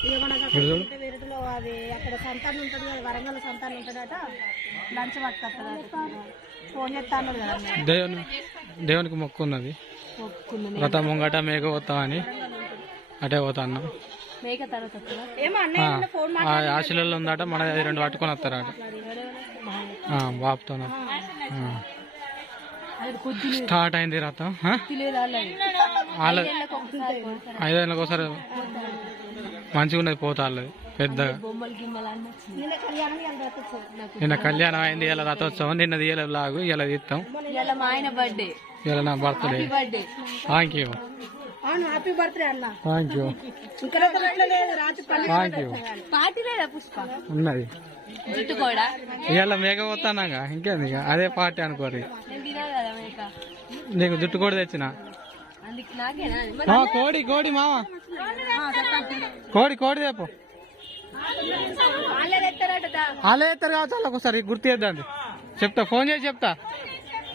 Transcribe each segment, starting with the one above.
ఇక మనకు అక్కడ అది సంతానం ఉంటుంది కదా వరంగల్ సంతానం ఉంటుందట లంచ్ ఫోన్ చేస్తాను కదా. దేవుని దేవునికి మొక్కు ఉన్నది. ఒప్పుకుంది రథం ముంగట మేక పోతామని అటే పోతా అన్నాం మేక తర్వాత ఆశలలో ఉందట మన అది రెండు పట్టుకొని వస్తారట. బాబుతో స్టార్ట్ అయింది రథం ఐదేళ్ళకి ఒకసారి మంచిగా ఉన్నది పోతా వాళ్ళది పెద్దగా బొమ్మలు గిమ్మలు అన్నీ వచ్చినాయి. నిన్న కళ్యాణం నిన్న అయింది ఇలా రథోత్సవం నిన్నది ఇలా లాగు ఇలా తీస్తాం. ఇలా నా బర్త్డే థ్యాంక్ యూ అవును హ్యాపీ బర్త్డే అన్న. థ్యాంక్ యూ ఇంకా లేదు రాత్రి థ్యాంక్ యూ పార్టీ లేదా పుష్ప? ఉన్నది. ఇవాళ మేక పోతానాగా ఇంకేంది ఇక? అదే పార్టీ అనుకోరు నీకు జుట్టు కూడా తెచ్చిన? కోడి కోడి మామ కోడి కోడి రేపు అలా ఎత్తారు కావచ్చు అలా ఒకసారి గుర్తు చేద్దాం చెప్తా ఫోన్ చేసి చెప్తా.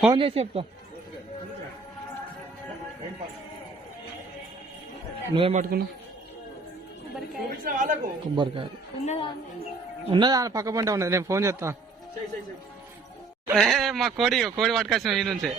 ఫోన్ చేసి చెప్తా. నువ్వేం పట్టుకున్నావు? కొబ్బరికాయ. ఉన్నదా ఉన్నదా? పక్క పంట ఉన్నది. నేను ఫోన్ చేస్తా. ఏ మా కోడి కోడి పట్టుకొచ్చిన ఈ నుంచే.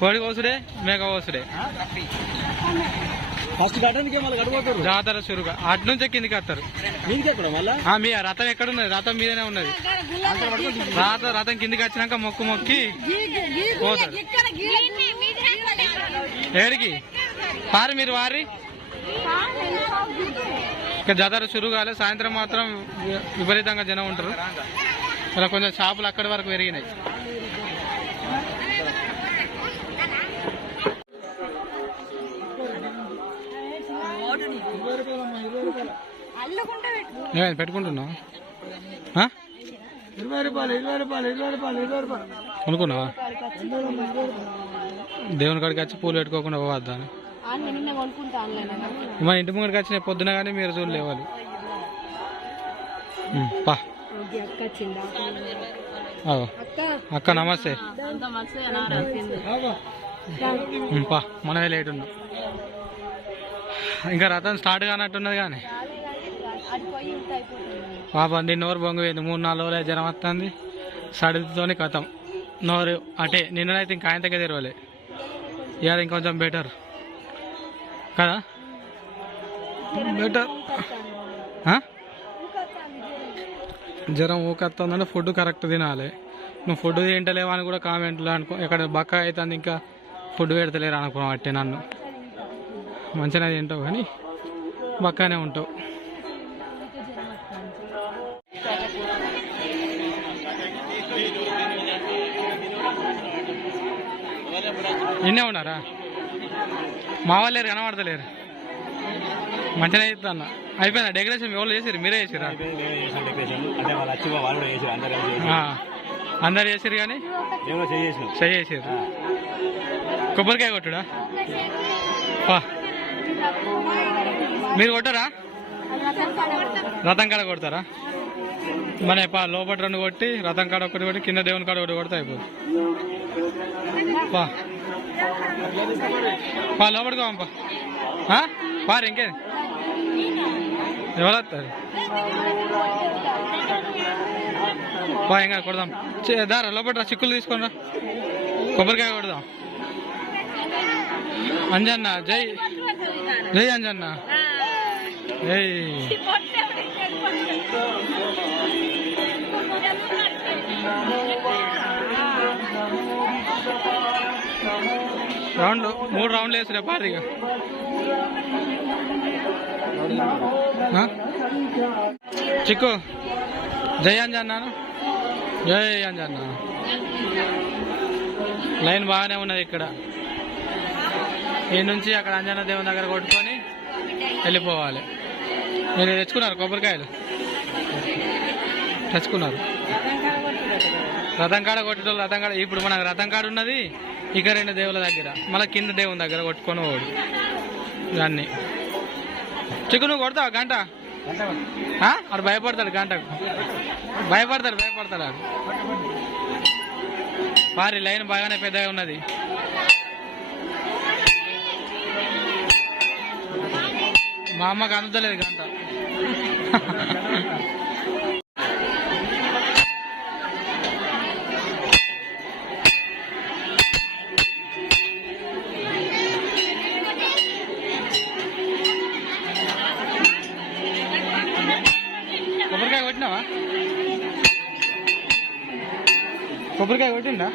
కోడి కోసుడే మేక కోసుడే ఫస్ట్ మళ్ళీ జాతర చురుగా అటు నుంచే కిందికి వస్తారు. మీ రథం ఎక్కడ ఉన్నది రథం మీదనే ఉన్నది. రథం రథం కిందికి వచ్చినాక మొక్కు మొక్కి పోతారు. ఏడికి? పారి మీరు వారి. ఇక జాతర చురుగు కాలే. సాయంత్రం మాత్రం విపరీతంగా జనం ఉంటారు. ఇలా కొంచెం షాపులు అక్కడి వరకు పెరిగినాయి. ఏమైంది ఇరవై రూపాయలు ఇరవై రూపాయలు ఇరవై రూపాయలు ఇరవై రూపాయలు కొనుక్కున్నావా? దేవుని కాడికి వచ్చి పూలు పెట్టుకోకుండా పోవద్దా? అని మా ఇంటి ముంగడికి వచ్చిన పొద్దున కానీ మీరు చూడలేవాలి లేవాలి. పా. అక్క నమస్తే. పా. మనమే లేట్ ఉన్నాం ఇంకా రథం స్టార్ట్ కానట్టున్నది కానీ. పాపం దీన్ని నోరు బొంగిపోయింది మూడు నాలుగు రోజులే జ్వరం వస్తుంది సడితోని కథం. నోరు అటే నిన్ననైతే ఇంకా ఆయన దగ్గర తెరవలే. ఇవాళ ఇంకొంచెం బెటర్ కదా? బెటర్ జ్వరం ఊకొస్తుందంటే ఫుడ్ కరెక్ట్ తినాలి. నువ్వు ఫుడ్ తింటలేవా అని కూడా కామెంట్లు అనుకో ఎక్కడ బక్క అవుతుంది ఇంకా ఫుడ్ పెడతలేరు అనుకున్నావు అట్టే నన్ను. మంచిగా తింటావు కానీ బక్కనే ఉంటావు. నిన్నే ఉన్నారా? మా వాళ్ళు లేరు కనబడతలేరు. మంచిగా చేస్తాను అయిపోయిందా? డెకరేషన్ వాళ్ళు చేసారు మీరే చేసిరా అందరూ చేసారు కానీ చేసారు కొబ్బరికాయ కొట్టుడా? మీరు కొట్టరా? రథం కాడ కొడతారా? మన పా లోపల రెండు కొట్టి రథం కాడ ఒకటి కొట్టి కింద దేవుని కాడ ఒకటి కొడితే అయిపోదు. పా. లోపలికి పంపా పారు ఇంకే. ఎవరు వస్తారు? పా ఇంకా కొడదాం. దారా లోపల చిక్కులు తీసుకొని రా. కొబ్బరికాయ కొడదాం. అంజన్న జై. జై అంజన్న. జై రౌండ్ మూడు రౌండ్లు వేసిరే పారిగా ఆ? చిక్కు. జై అంజన్నాను జై అంజన్న. లైన్ బాగానే ఉన్నది ఇక్కడ. ఈ నుంచి అక్కడ అంజనా దేవుని దగ్గర కొట్టుకొని వెళ్ళిపోవాలి. మీరు తెచ్చుకున్నారు కొబ్బరికాయలు? తెచ్చుకున్నారు. రథం కాడ కొట్టేటోళ్ళు రథం కాడ ఇప్పుడు మనకు రథం కాడ ఉన్నది ఇక్కడ రెండు దేవుల దగ్గర. మళ్ళీ కింద దేవుని దగ్గర కొట్టుకొని పోడు. దాన్ని. చిక్కు నువ్వు గంట? ఆ? భయపడతాడు గంటకు. భయపడతాడు భయపడతాడు వారి లైన్ బాగానే పెద్దగా ఉన్నది. మా అమ్మకి అందలేదు గంట. కొబ్బరికాయ కొట్టినావా? కొబ్బరికాయ కొట్టిందా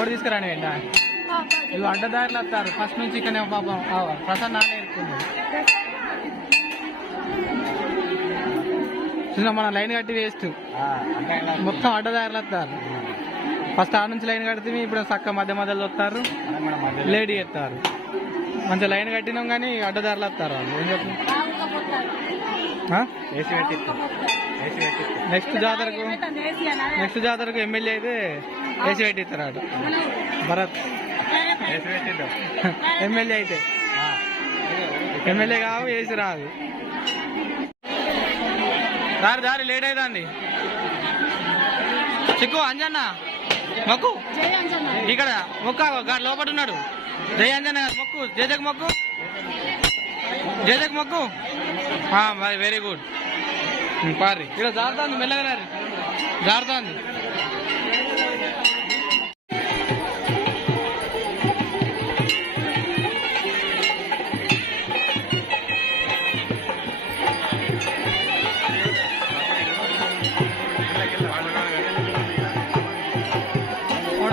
ఓడి తీసుకురాని వెంట. ఇవి అడ్డదారులు వస్తారు. ఫస్ట్ నుంచి ఇక్కడనే పాపం. ఎత్తుకుంది. చూసిన మన లైన్ కట్టి వేస్ట్. మొత్తం అడ్డదారులు వస్తారు. ఫస్ట్ ఆ నుంచి లైన్ కడితే ఇప్పుడు చక్క మధ్య మధ్యలో వస్తారు. లేడీ ఎత్తారు. మంచిగా లైన్ కట్టినాం కానీ అడ్డదారులు వస్తారు వాళ్ళు. ఏం చెప్పు? ఆ? నెక్స్ట్ జాతరకు నెక్స్ట్ జాతరకు ఎమ్మెల్యే అయితే ఏసీ పెట్టిస్తారు అటు భరత్. ఎమ్మెల్యే అయితే. ఎమ్మెల్యే కావు ఏసీ రాదు. దారి దారి లేట్ అవుతుంది చిక్కు అంజన్న. మొక్కు. ఇక్కడ మొక్క లోపల ఉన్నాడు. జయ అంజన్న గారు మొక్కు. జేజక్ మొక్కు. జేజక్ మొక్కు. వెరీ గుడ్ పారి ఇక్కడ జారుతుంది మెల్లగా రారి. జారుతుంది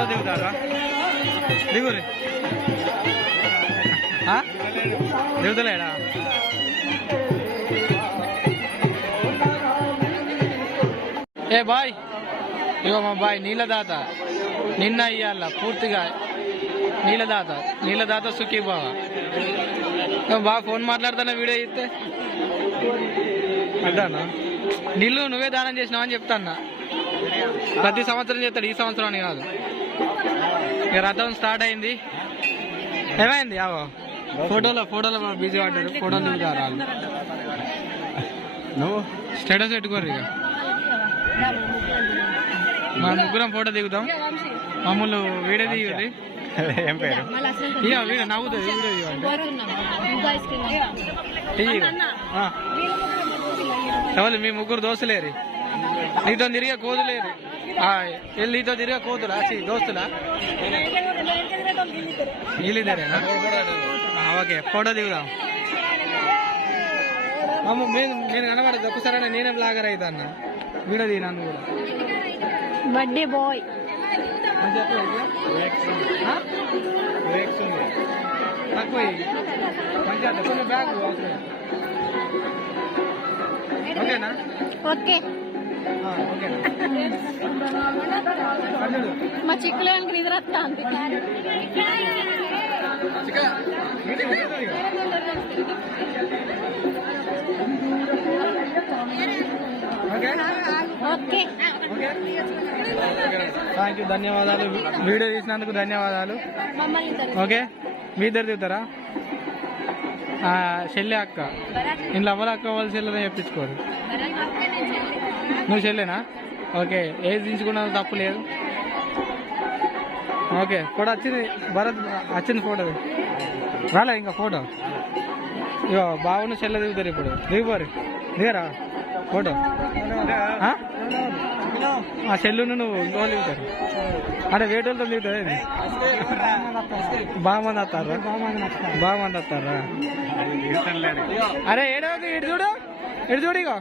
దిగుతారా? దిగురి దిగుతలేడా? ఏ బాయ్? ఇగో మా బాయ్ నీలదాత. నిన్న ఇయ్యాల పూర్తిగా. నీలదాత. నీలదాత సుఖీ బావా. బాగా ఫోన్ మాట్లాడుతున్నా వీడియో ఇస్తే అడ్డానా నీళ్ళు నువ్వే దానం చేసినావు అని చెప్తాన్నా. ప్రతి సంవత్సరం చేస్తాడు ఈ సంవత్సరం అని కాదు. ఇక రథం స్టార్ట్ అయింది. ఏమైంది? ఆవో. ఫోటోలో ఫోటోలో బిజీ పడ్డారు ఫోటోలు దిగుతారు? వాళ్ళు స్టేటస్ పెట్టుకోరు ఇక. మా ముగ్గురం ఫోటో దిగుతాం మామూలు వీడియో దిగుతుంది ఏం పేరు? ఇక నవ్వుతుంది వీడియో దిగండి ఎవరు? మీ ముగ్గురు దోస్తులేరు. నీతో తిరిగే కోతులేరు. వెళ్ళి నీతో తిరిగే కోతులా? దోస్తులా? వీళ్ళిద్దరేనా? ఓకే. ఫోటో దిగుదాం. అమ్మ నేను నేను కనబడదు ఒక్కసారి నేనే బ్లాగర్ అవుతా అన్న. వీడియో నన్ను కూడా? Birthday boy? తక్కువ. మంచిగా బ్యాగ్. ఓకేనా? ఓకే. మా చిక్కులేనికి నిద్ర వస్తుంది చిక్క. థ్యాంక్ యూ ధన్యవాదాలు. వీడియో తీసినందుకు ధన్యవాదాలు. ఓకే మీ ఇద్దరు దిగుతారా చెల్లి అక్క. ఇంట్లో అవ్వాలి అక్క వాళ్ళు చెల్లెని చెప్పించుకోరు. నువ్వు చెల్లేనా? ఓకే ఏది దించుకున్నా తప్పు లేదు. ఓకే ఫోటో వచ్చింది. భరత్ వచ్చింది ఫోటో. రాలే ఇంకా ఫోటో. ఇగో బావున్న చెల్లె దిగుతారు ఇప్పుడు. దిగుపోరు దిగరా? ఫోటో? ఆ? సెల్లును నువ్వు ఇంకో దిగుతారు అంటే వేటోళ్ళతో దిగుతారు ఇది? బాగా మంది వస్తారా బాగా మంది వస్తారా అరే ఏడవది ఇటు చూడు. ఇటు చూడు ఇగో.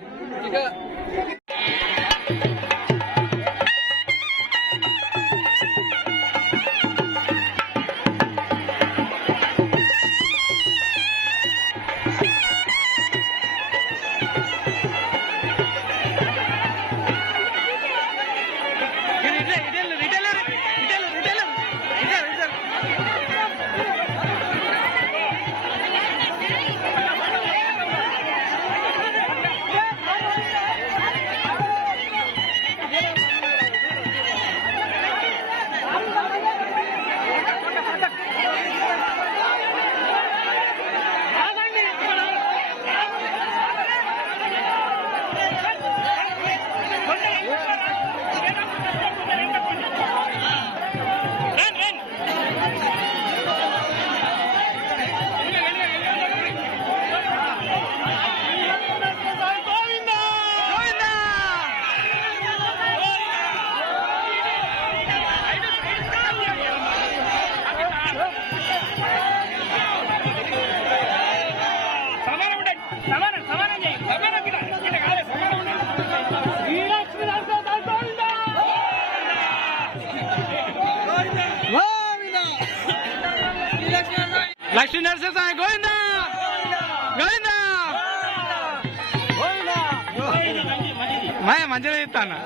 మంచిగా ఇస్తాను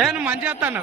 ఏ నువ్వు మంచిగా ఇస్తాను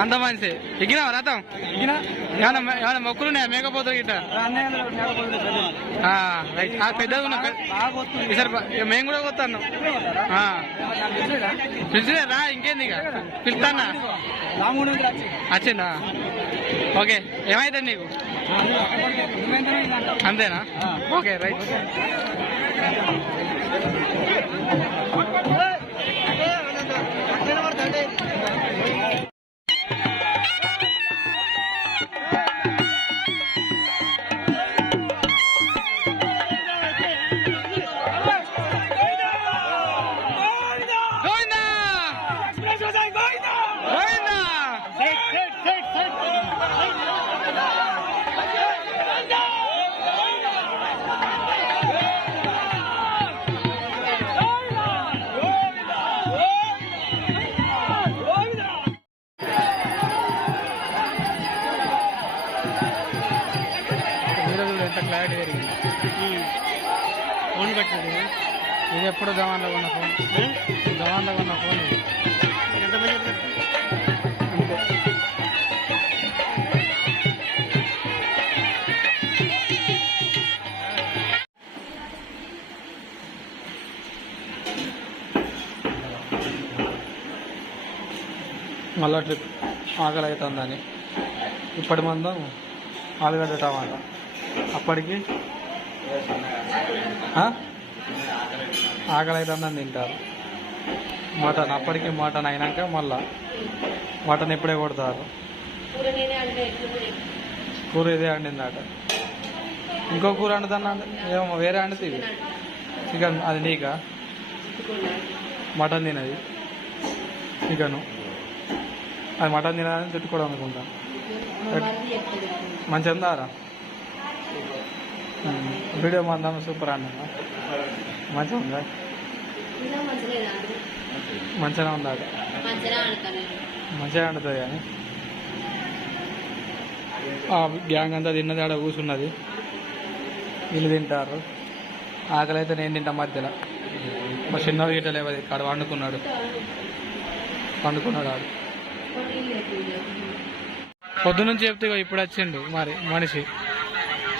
అంత మంచి. ఎగినావా రథం? ఏమన్నా మొక్కులు ఉన్నాయా? మేకపోతుంది గిట్ట ఆ, రైట్. ఆ, పెద్దగా ఉన్నా ఈసారి మేము కూడా పోతాను పిలిచినే రా ఇంకేంది ఇక? పిలుస్తానా వచ్చిందా ఓకే ఏమైతే నీకు? అంతేనా? Okay right. ఇది ఎప్పుడు జవాన్లో ఉన్న ఫోన్? జవాన్లో ఉన్న ఫోన్ మళ్ళా ట్రిప్ ఆకలి అవుతుందని ఇప్పటి మందం ఆలుగడ్డ టమాటా. అప్పటికి? ఆకలి అవుతుందని తింటారు. మటన్ అప్పటికి మటన్ అయినాక మళ్ళా మటన్ ఇప్పుడే కొడతారు? కూర ఇదే వండిందట. ఇంకో కూర వండుతున్నా ఏమో వేరే వండుతుంది చికెన్ అది నీకా? మటన్ తినది. చికెను. అది మటన్ తినాలని తిట్టుకోవడం అనుకుంటాను మంచి ఉందారా వీడియో మందం సూపర్ అన్న మంచిగా ఉందా మంచిగా ఉందా. మంచిగా వండుతుంది కానీ ఆ గ్యాంగ్ అంతా తిన్నది ఆడ కూర్చున్నది వీళ్ళు తింటారు ఆకలి అయితే నేను తింటా మధ్యలో మా చిన్నవి గిట్ట లేవది ఆడ వండుకున్నాడు వండుకున్నాడు ఆడు పొద్దు నుంచి చెప్తే ఇప్పుడు వచ్చిండు మరి మనిషి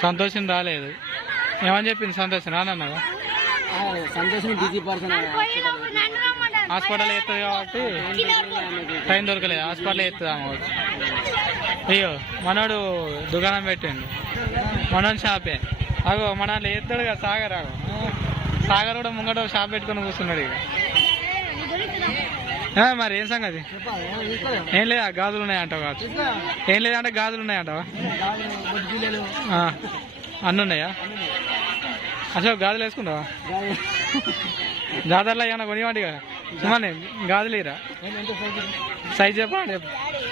సంతోషం రాలేదు. ఏమని చెప్పింది సంతోషం? రానన్నావా సంతోషం బిజీ పర్సన్ హాస్పిటల్ ఎత్తుంది కాబట్టి టైం దొరకలేదు హాస్పిటల్ ఎత్తుంది. అయ్యో మనోడు దుకాణం పెట్టిండు. మనోడు షాపే. అగో మన ఎత్తాడు కదా సాగర్ అగో సాగర్ కూడా ముంగట షాప్ పెట్టుకొని కూర్చున్నాడు ఇక. మరి ఏం సంగతి? ఏం లేదా గాజులు ఉన్నాయంటావు కావచ్చు ఏం లేదంటే గాజులు ఉన్నాయంటావా? ఆ, అన్నీ ఉన్నాయా? అసలు గాజులు వేసుకుంటావా? జాతరలో ఏమన్నా కొనివ్వండి కదా. సుమానే గాజులు ఇరా సైజ్ చెప్పండి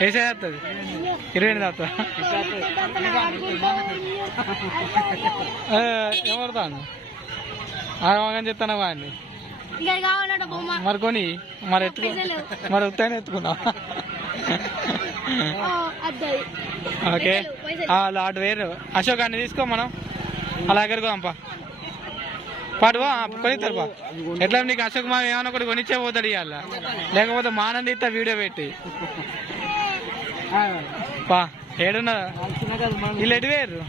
ఏ సైజ్ వస్తుంది ఇరవై ఎనిమిది వస్తా ఎవరుతాను ఆగమని చెప్తాను వాడిని? మరి కొని మరి ఎత్తుకో. మరి ఉత్తైన ఎత్తుకున్నావు అద్దది. ఓకే. అటు వేరు. అశోక్ అన్ని తీసుకో మనం. అలా దగ్గరకు పంపా పాటు పో, ఆ, కొనిస్తారు పా. ఎట్లా నీకు అశోక్ మా ఏమన్నా ఒకటి కొనిచ్చే పోతాడు ఇవాళ లేకపోతే మానంది ఇస్తా వీడియో పెట్టి. పా ఏడున్నా వీళ్ళు ఎటు వేరు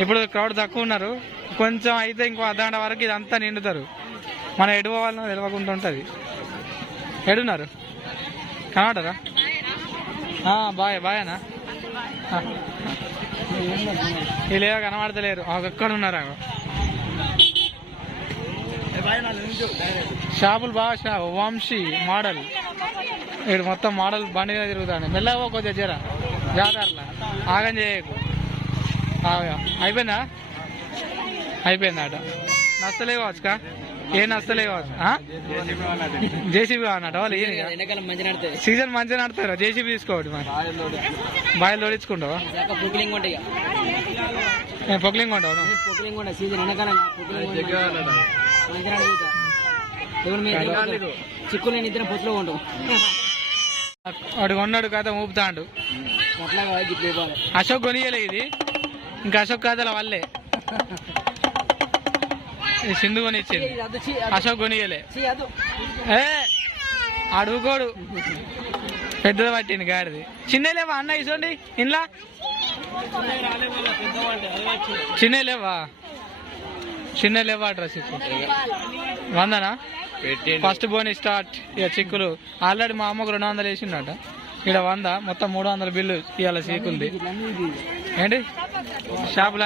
ఇప్పుడు క్రౌడ్ తక్కువ ఉన్నారు. కొంచెం అయితే ఇంకో అర్ధగంట వరకు ఇదంతా నిండుతారు. మనం ఎటు పోవాలనో తెలియకుండా ఉంటుంది. ఎడున్నారు కనబడరా బాయ్ బాయ్ బాయేనా? వీళ్ళేవో కనబడతలేరు. ఎక్కడ ఉన్నారు షాపులు బాగా షాపు వంశీ మోడల్. ఇక్కడ మొత్తం మోడల్ బండి మీద తిరుగుతాను మెల్లగా కొద్దిగా జర. జాతరలా. ఆగం చేయకు. అయిపోయిందా అయిపోయిందా? అట నచ్చలే కావచ్చుకా ఏం నచ్చలే కావచ్చు. జేసీబీ అన్నట్టు వాళ్ళు సీజన్ మంచిగా నడుతారా జేసీబీ తీసుకోవద్దు మరి. బాయిలు తోడించుకుంటావా? పొకిలింగ్ ఉంటావు చిక్కులు నేను ఇద్దరం పొత్తులో ఉంటాం వాడు కొన్నాడు కథ ఊపుతాడు. అశోక్ కొనియలే ఇది. ఇంకా అశోక్ కథల వల్లే. సింధు కొని ఇచ్చింది అదు చి అశోక్ కొనియలే అడుగుకోడు. పెద్దది పట్టింది గాడిది. చిన్న లేవా? అన్న ఇసోండి ఇంట్లో చిన్న లేవా? చిన్న లేవా డ్రెస్ వందనా? ఫస్ట్ బోని స్టార్ట్ ఇక చిక్కులు. ఆల్రెడీ మా అమ్మకు రెండు వందలు వేసిండట. ఇక్కడ వంద మొత్తం మూడు వందల బిల్లు ఇవాళ చీకులది ఏంటి? షాపులు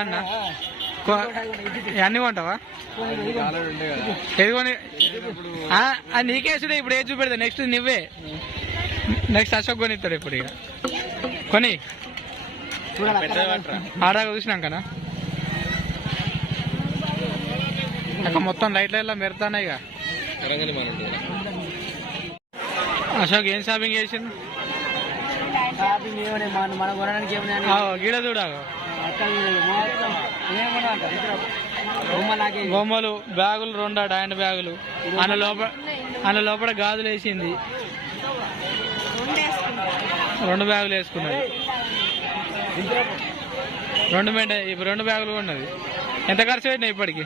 అన్న కొంటావా? ఆ, నీకేసుడే ఇప్పుడు ఏది చూపెడతా? నెక్స్ట్ నువ్వే. నెక్స్ట్ అశోక్ కొనిస్తాడు ఇప్పుడు ఇక. కొని. ఆడాగా చూసినాకనా? అక్క మొత్తం లైట్ల ఇలా మెరుతున్నాయి ఇక. అశోక్ ఏం షాపింగ్ చేసింది గీడ చూడాలి బొమ్మలు బ్యాగులు రెండు హ్యాండ్ బ్యాగులు. అన్న లోపల ఆయన లోపల గాజులు వేసింది. రెండు బ్యాగులు వేసుకున్నది. రెండు మెండ ఇప్పుడు రెండు బ్యాగులు ఉన్నది. ఎంత ఖర్చు పెట్టినా ఇప్పటికి?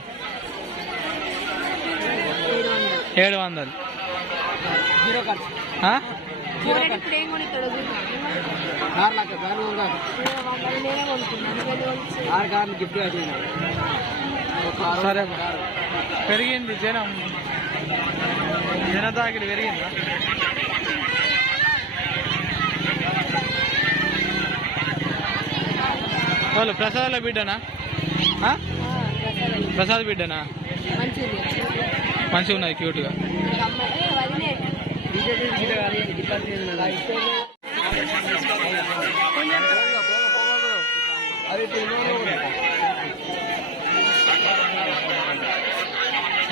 ఏడు వందలు. జీరో ఖర్చు కొనుక్కున్నాను నువ్వు కొనిచ్చి ఆరు కార్లు గిఫ్ట్ వచ్చింది సరే. పెరిగింది జనం. జన తాకిడి పెరిగిందా? వాళ్ళు ప్రసాదాల బిడ్డనా? ఆ? ప్రసాద్ బిడ్డనా? మంచిది మంచిగా ఉన్నది. క్యూట్గా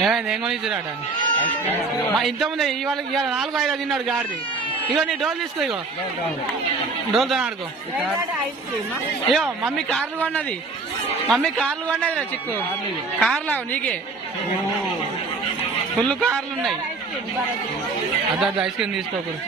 ఏమైంది? ఏం కొనిచ్చిరాట మా ఇంతకుముందే ఇవాళ ఇవాళ నాలుగు ఐదు తిన్నాడు గాడిది. ఇగో నీ డోల్ తీసుకో ఇగో. డోల్తో ఆడుకో. అయ్యో మమ్మీ కార్లు కొన్నది. మమ్మీ కార్లు కొన్నది రా చిక్కు. కార్లు నీకే. ఫుల్ కార్లు ఉన్నాయి. అదే ఐస్ క్రీమ్ తీసుకోకూడదు